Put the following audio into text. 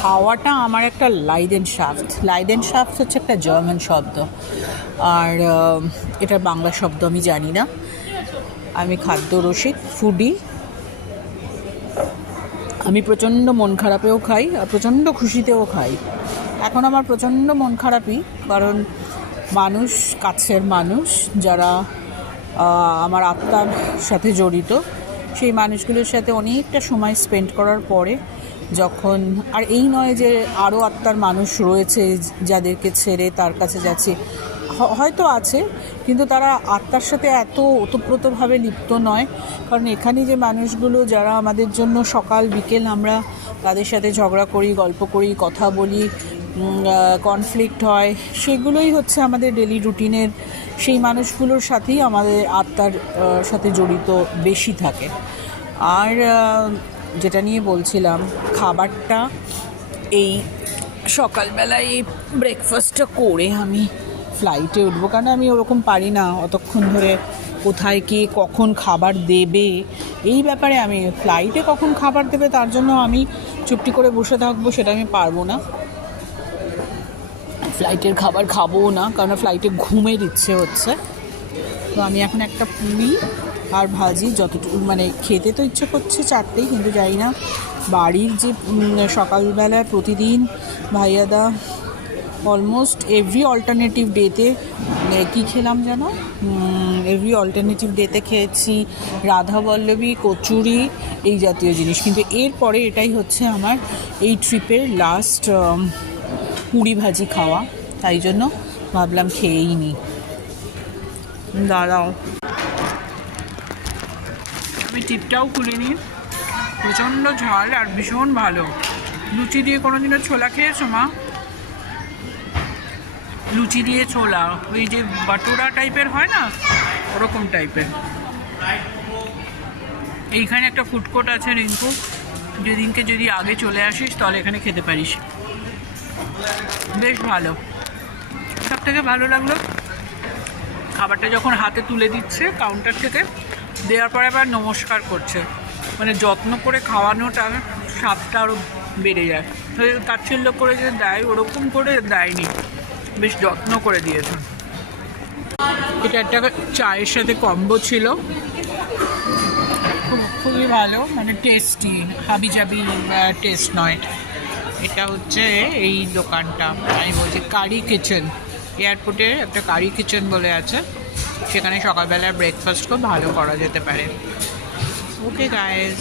খাওয়াটা আমার একটা লাইডেনশাফট হচ্ছে একটা জার্মান শব্দ, আর এটার বাংলা শব্দ আমি জানি না। আমি খাদ্য রসিক, ফুডি। আমি প্রচণ্ড মন খারাপেও খাই আর প্রচণ্ড খুশিতেও খাই। এখন আমার প্রচণ্ড মন খারাপই, কারণ মানুষ, কাছের মানুষ যারা আমার আত্মার সাথে জড়িত, সেই মানুষগুলোর সাথে অনেকটা সময় স্পেন্ড করার পরে যখন, আর এই নয় যে আরও আত্মার মানুষ রয়েছে যাদেরকে ছেড়ে তার কাছে যাচ্ছি, হয়তো আছে, কিন্তু তারা আত্মার সাথে এত ওতপ্রোতভাবে লিপ্ত নয়। কারণ এখানে যে মানুষগুলো যারা আমাদের জন্য সকাল বিকেল আমরা তাদের সাথে ঝগড়া করি, গল্প করি, কথা বলি, কনফ্লিক্ট হয়, সেগুলোই হচ্ছে আমাদের ডেলি রুটিনের, সেই মানুষগুলোর সাথেই আমাদের আত্মার সাথে জড়িত বেশি থাকে। আর যেটা নিয়ে বলছিলাম, খাবারটা, এই সকালবেলায় এই ব্রেকফাস্টটা করে আমি ফ্লাইটে উঠবো, কারণ আমি ওরকম পারি না অতক্ষণ ধরে কোথায় কে কখন খাবার দেবে, এই ব্যাপারে আমি ফ্লাইটে কখন খাবার দেবে তার জন্য আমি চুপটি করে বসে থাকবো, সেটা আমি পারবো না। ফ্লাইটের খাবার খাবো না, কারণ ফ্লাইটে ঘুমের ইচ্ছে হচ্ছে। তো আমি এখন একটা পুরি আর ভাজি যতটুকু মানে খেতে তো ইচ্ছে করছে চারটেই, কিন্তু জানি না বাড়ির যে সকালবেলায় প্রতিদিন ভাইয়াদা অলমোস্ট এভরি অল্টারনেটিভ ডেতে কী খেলাম যেন, এভরি অল্টারনেটিভ ডেতে খেয়েছি রাধাবল্লভী, কচুরি, এই জাতীয় জিনিস, কিন্তু এরপরে এটাই হচ্ছে আমার এই ট্রিপের লাস্ট পুরি ভাজি খাওয়া, তাই জন্য ভাবলাম খেয়েই নিই। দাঁড়াও, আমি টিপটাও খুলিনি। প্রচণ্ড ঝাল আর ভীষণ ভালো। লুচি দিয়ে কোনো দিনও ছোলা খেয়েছো মা? লুচি দিয়ে ছোলা, ওই যে বাটুরা টাইপের হয় না, ওরকম টাইপের। এইখানে একটা ফুড কোর্ট আছে রিঙ্কু, যেদিনকে যদি আগে চলে আসিস তাহলে এখানে খেতে পারিস, বেশ ভালো। সব থেকে ভালো লাগলো খাবারটা যখন হাতে তুলে দিচ্ছে কাউন্টার থেকে, দেওয়ার পরে আবার নমস্কার করছে, মানে যত্ন করে খাওয়ানোটা স্বাদটা আরও বেড়ে যায়। তাচ্ছিল্য করে যে দেয় ওরকম করে দেয়নি, বেশ যত্ন করে দিয়েছে। এটা একটা চায়ের সাথে কম্বো ছিল, খুবই ভালো, মানে টেস্টি, হাবিজাবি টেস্ট নয়। এটা হচ্ছে এই দোকানটা আমি বলছি কারি কিচেন, এয়ারপোর্টে একটা কারি কিচেন বলে আছে, সেখানে সকালবেলার ব্রেকফাস্ট খুব ভালো করা যেতে পারে। Okay guys.